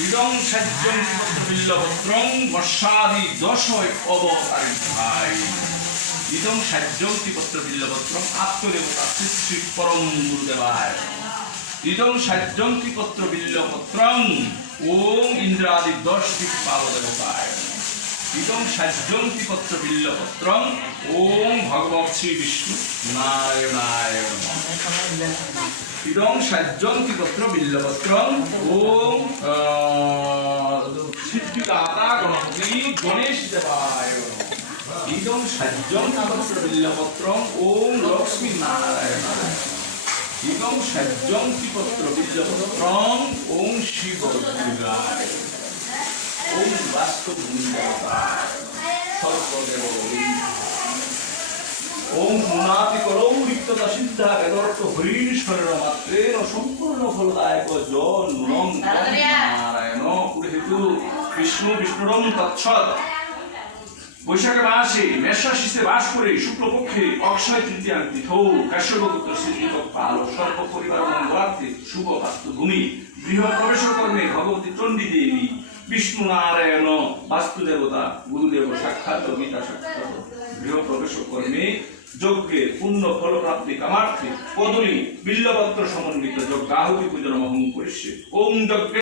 ইদং সাজ্যং পত্র বিল্লপত্রং বর্ষাদি দশয় অবতারিভাই ইদং সাজ্যং পত্র বিল্লপত্রং আত্মদেবতা শ্রী পরম গুরুদেবায় ইদং সাজ্যং পত্র বিল্লপত্রং ওম ইন্দ্রাদি 10 দিকপাল দেবতায় ইদং সাজ্যং পত্র বিল্লপত্রং ওম ভগবৎ শ্রী বিষ্ণু নারায়ণায় ইদং সাজ্যং পত্র বিল্লপত্রং ওম সিদ্ধিদাতা গণপতি গণেশ দেবায় ইদং সাজ্যং পত্র বিল্লপত্রং ওম লক্ষ্মী নারায়ণায় ইদং সাজ্যং পত্র বিল্লপত্রং ওম শিব দুর্গায় ওম বাস্তবদেবতায় সর্বদেব ওম গুণাতি করৌরিক্ততা সিদ্ধা বেদর্থ হরিণীশ্বরের মাত্রের সম্পূর্ণ ফলদায়ক জল নং নারায়ণ পুরোহিত বিষ্ণু বিষ্ণুরম তৎসৎ বৈশাখে মাসে মেষরাশিতে বাস করে শুক্লপক্ষে অক্ষয় তৃতীয়া তিথৌ কাশ্যপপুত্র শ্রীদীপক পাল সর্ব পরিবার মঙ্গলার্থে শুভ বাস্তুভূমি গৃহ প্রবেশ কর্মে ভগবতী চণ্ডী দেবী বিষ্ণু নারায়ণ বাস্তুদেবতা গুরুদেব সাক্ষাৎ গীতা সাক্ষাৎ গৃহ প্রবেশ কর্মে যজ্ঞের পূর্ণ ফলপ্রাপ্তি কামার্থে কদলী বিল্লপত্র সমন্বিত যজ্ঞাহুতি পূজন মহং করিষ্যে ওম যজ্ঞে